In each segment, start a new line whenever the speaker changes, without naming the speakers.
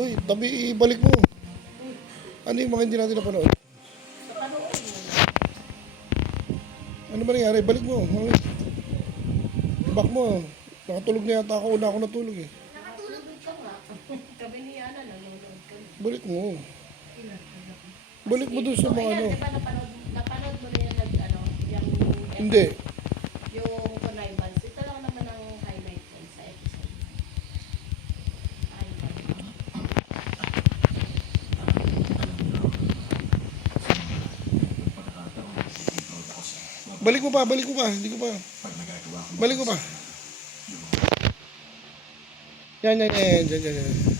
Uy, tabi, ibalik mo. Ano yung mga hindi natin napanood? Ano ba nangyari? Balik mo. Ano? Back mo. Nakatulog na yata ako. Una ako natulog eh.
Nakatulog ka nga. Gabi ni Ana, na nanonood ka.
Balik mo. Balik mo dun sa mga ano.
Napanood mo na yan, ano?
Hindi. Balik mo pa, balik mo pa. Hindi ko pa. Balik mo pa. Yan, yan, yan, yan, yan, yan.
yan.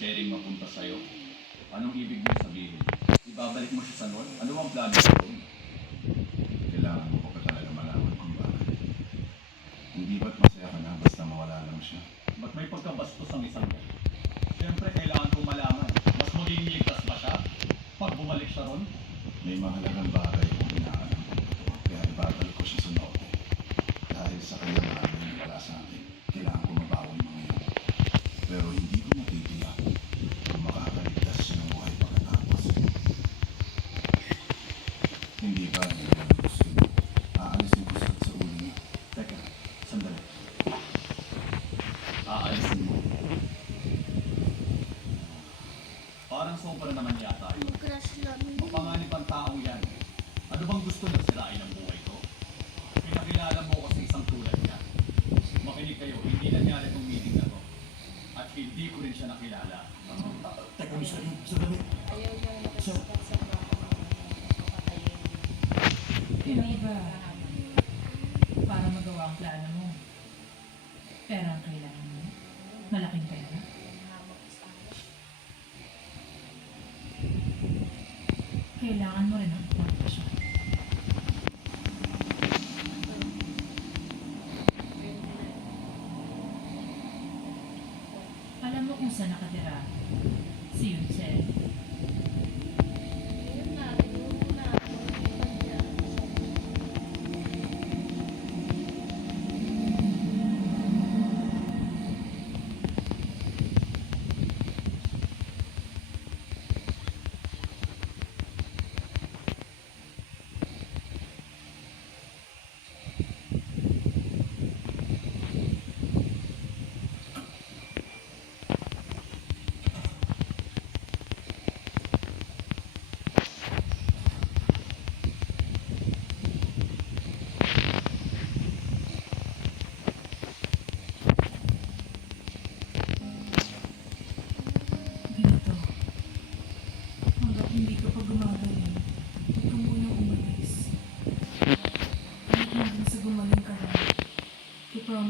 sharing mapunta sa'yo. Pera ang
kailangan mo.
Malaking pera. Kailangan mo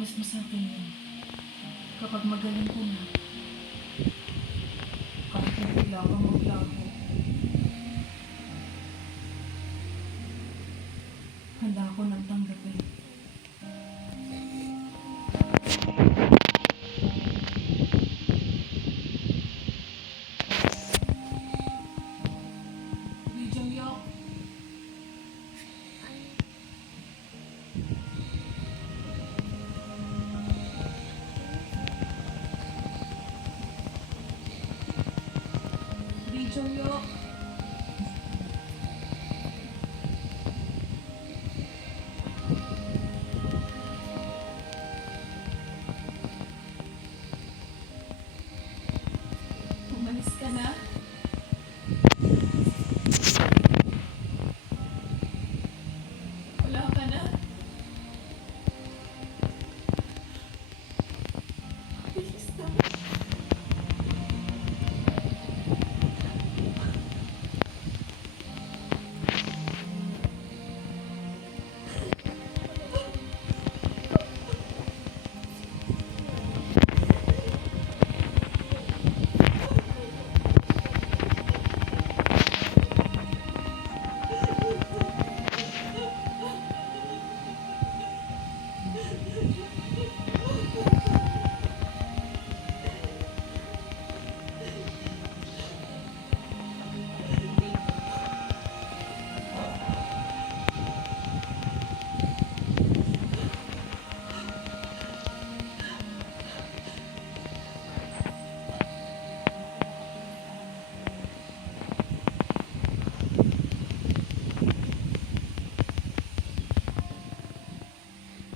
Promise mo sa akin yun. Kapag magaling ka na, 公交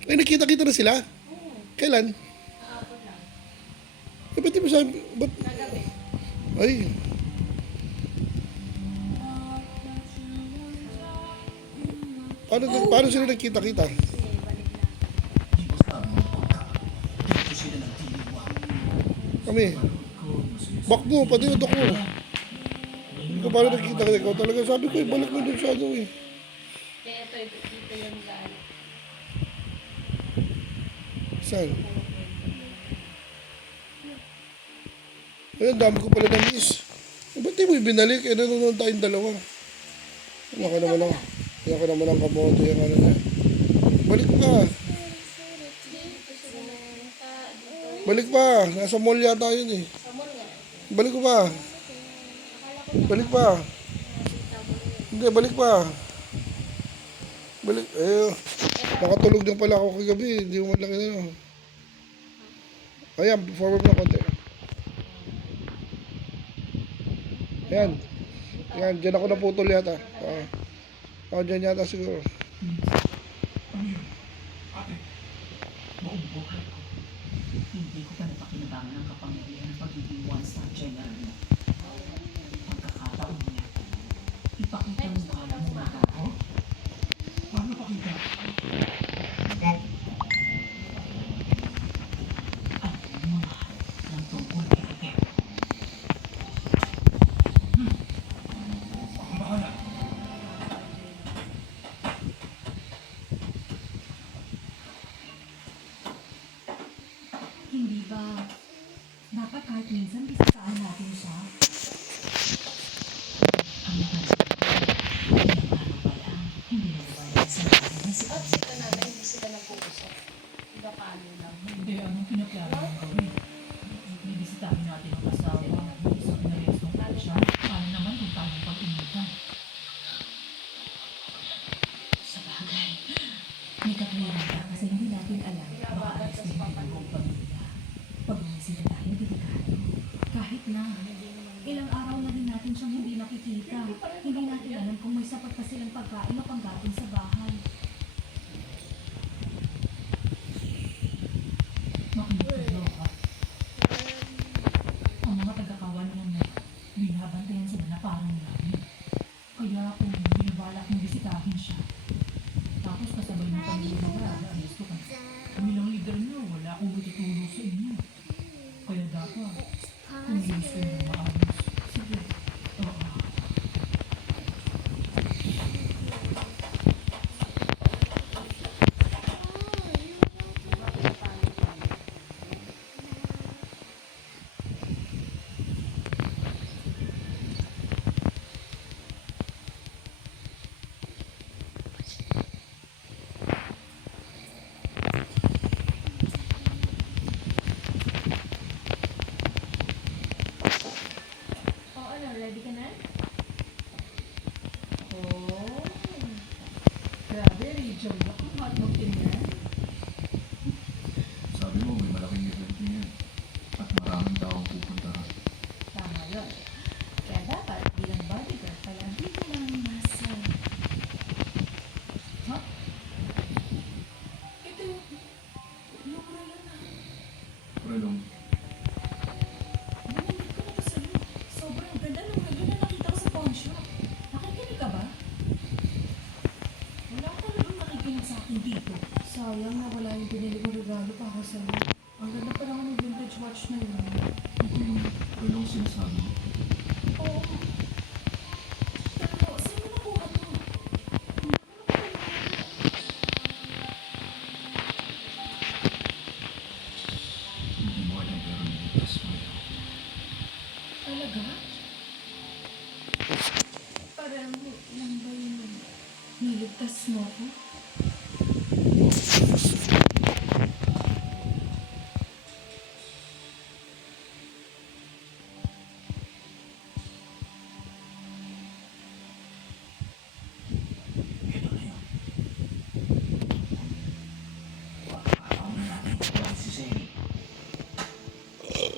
Ay, nakita-kita na sila? Kailan?
Kahapon lang.
Eh, ba't di mo sabi? Ba't?
Kagabi.
Ay. Paano, paano sila nagkita-kita?
Mo?
Kami. Bak mo, pati yung ko. Hindi ko paano nagkita-kita. Ikaw talaga sabi ko, ibalik mo dun sa ano eh.
Kaya ito, ito, dito yung galit.
Saan? Ayun, dami ko pala na-miss. Eh, ba't di mo ibinalik? Eh, nanonood tayong dalawa. Ano ka naman ang, ano ka naman ang kamote yung ano na. Balik pa. Balik pa. Nasa mall yata yun eh. Balik ko pa. Balik pa. Hindi, balik pa. Balik. Eh, nakatulog din pala ako kagabi. Hindi mo man lang ano. Ayan, forward na konti. Ayan. Ayan, dyan ako naputol yata. Oo. Ako dyan yata siguro.
Sila
na parang namin. Kaya kung binabalak mong bisitahin siya, tapos kasabay mo kami lumabas, gusto ka. Kami lang leader niyo, wala akong itutulong sa inyo. Kaya dapat, kung gusto niyo maayos,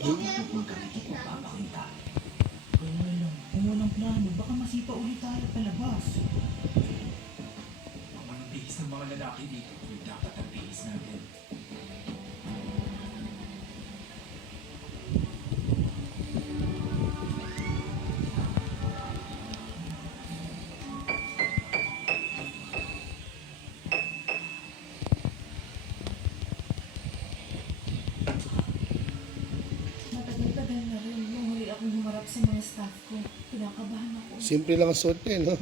Huwag pupunta rito kung papakita.
Kung lang, kung walang plano, baka masipa ulit tayo palabas.
Ang mga bihis ng mga lalaki dito, yung dapat ang bihis natin.
sa mga staff ko. Kinakabahan ako.
Simple lang ang suot niya, no?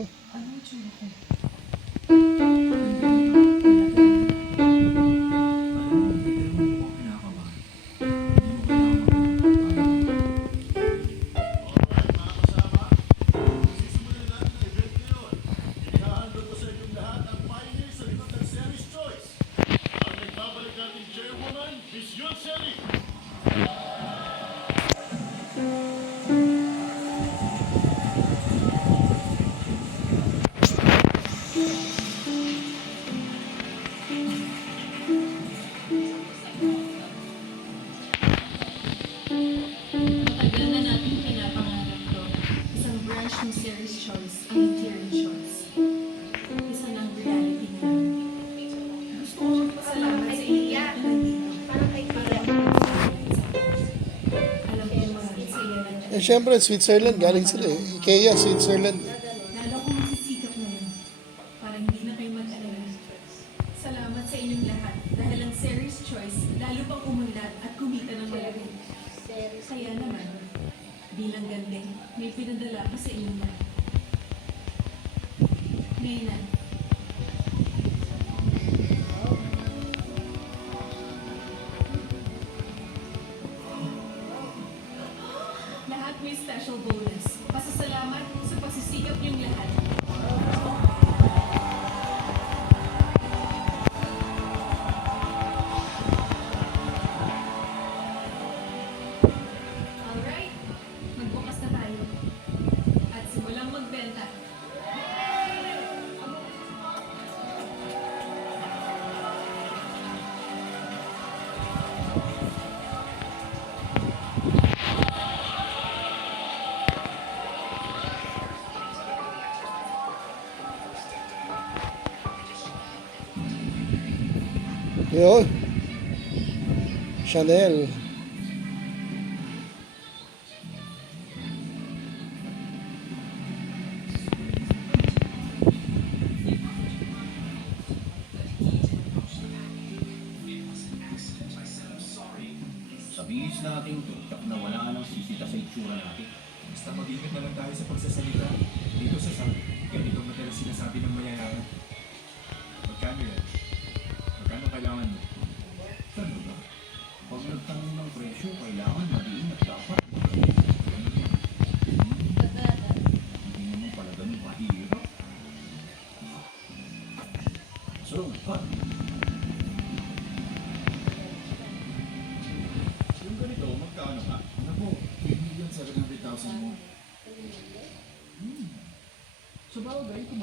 Eh, syempre, Switzerland, galing sila eh. IKEA, Switzerland. Chanel.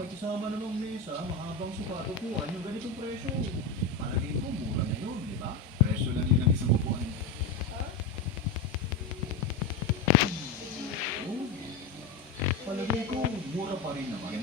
may kasama namang mesa, mahabang sukat, upuan, yung ganitong presyo. Palagay ko, mura na yun, di ba?
Presyo lang yun ang isang upuan.
Palagay ko, mura pa rin naman.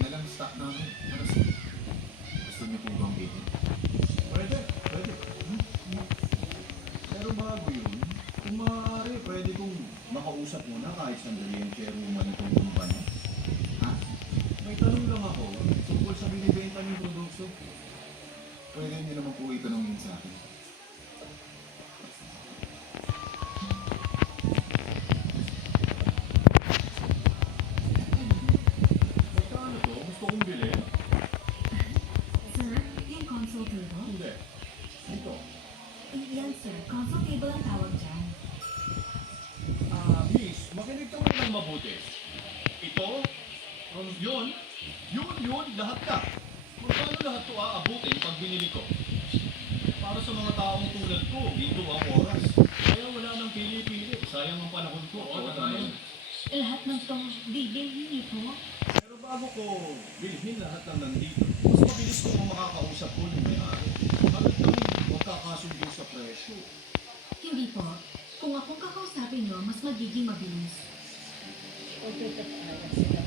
Bibilhin po?
Pero bago ko bilhin lahat ng nandito, mas mabilis ko makakausap ko ng may-ari. Bakit kami magkakasundo sa presyo?
Hindi po. Kung akong kakausapin niyo, mas magiging mabilis.
Pagkakatawa sila